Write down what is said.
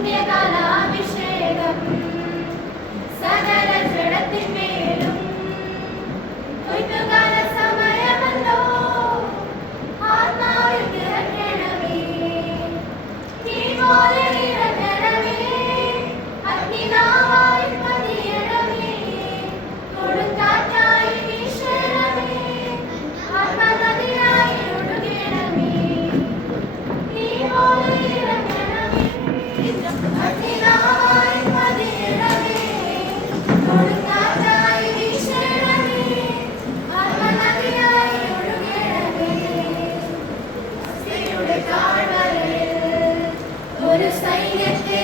പുണ്യകാലാഭിഷേകം സകല ജഡത്തിന്മേലും കൊയ്ത്തുകാല സമയമല്ലോ ആത്മാവിൽ നിറയ്ക്കണമേ തീ പോലെ ഇറങ്ങണമേ അഗ്നിനാവായി പതിയണമേ കൊടുങ്കാറ്റായി വീശണമേ ആത്മനദിയായി ഒഴുകണമേ തീ പോലെ ഇറങ്ങണമേ അഗ്നിനാവായി പതിയണമേ കൊടുങ്കാറ്റായി വീശണമേ ആത്മനദിയായി ഒഴുകണമേ സ്ത്രീയുടെ താഴ്വരയിൽ ഒരു സൈന്യത്തെ